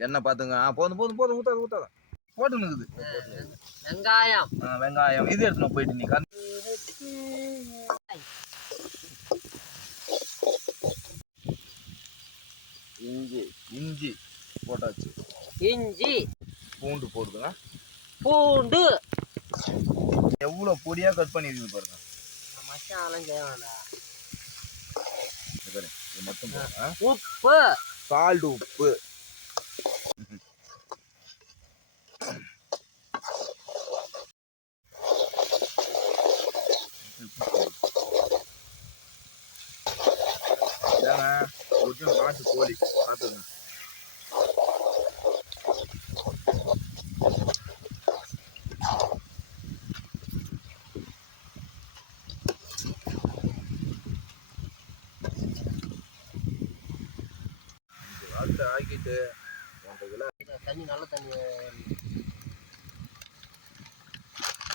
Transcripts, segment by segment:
என்ன பாத்துங்க போதும் போதும் போதும் ஊத்தாத ஊத்தாத போட்டுனுக்குது வெங்காயம் வெங்காயம் இது எடுத்துன்னு போயிட்டு நீ இஞ்சி இஞ்சி போட்டாச்சு இஞ்சி பூண்டு போடுதுங்க பூண்டு எவ்வளவு பொடியா கட் பண்ணிருக்கு பாருங்க மசாலாம் செய்வாங்களா இது மட்டும் உப்பு சால்ட் உப்பு நாட்டு கோழி பார்த்துங்க ஆக்கிட்டு தண்ணி நல்ல தண்ணி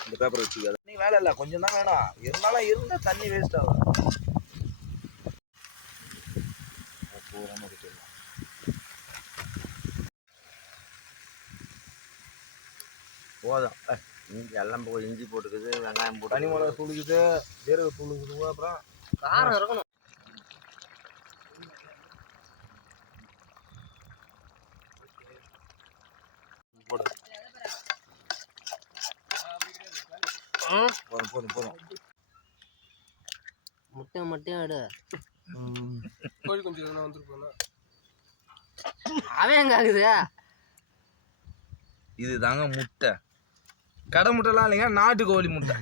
இந்த பேப்பர் வச்சுக்காது நீ வேலை இல்லை கொஞ்சம் தான் வேணும் இருந்தாலும் இருந்தா தண்ணி வேஸ்ட் ஆகும் போதும் எல்லாம் இஞ்சி போட்டுக்குது வெங்காயம் போட்டு தனி மிளகா தூளுக்குது ஜீரக தூளுக்குது அப்புறம் காரம் இருக்கணும் போதும் போதும் போதும் முட்டை மட்டும் எடு கோழி கொஞ்சம் எதனா வந்துருப்பானா அவன் எங்க ஆகுது இது தாங்க முட்டை கடை முட்டைலாம் இல்லைங்க நாட்டு கோழி முட்டை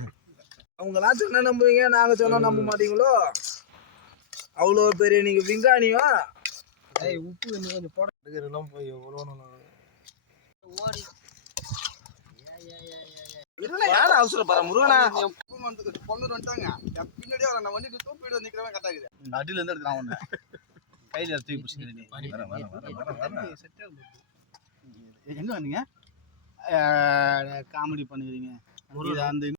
அவங்களாம் சொன்னா நம்புவீங்க நாங்க சொன்னா நம்ப மாட்டீங்களோ அவ்வளோ பெரிய நீங்க விஞ்ஞானியா உப்பு கொஞ்சம் போட போய் எவ்வளோ யாரும் அவசரப்படுற முருகனா பொண்ணு வந்துட்டாங்க பின்னாடியே வர நான் வண்டி தூப்பிட்டு நிக்கிறவன் கட்டாக்குது அடியில இருந்து எடுத்து நான் ஒண்ணு கையில தூக்கி பிடிச்சிக்கிறேன் எங்க வந்தீங்க காமெடி பண்ணுவீங்க அந்த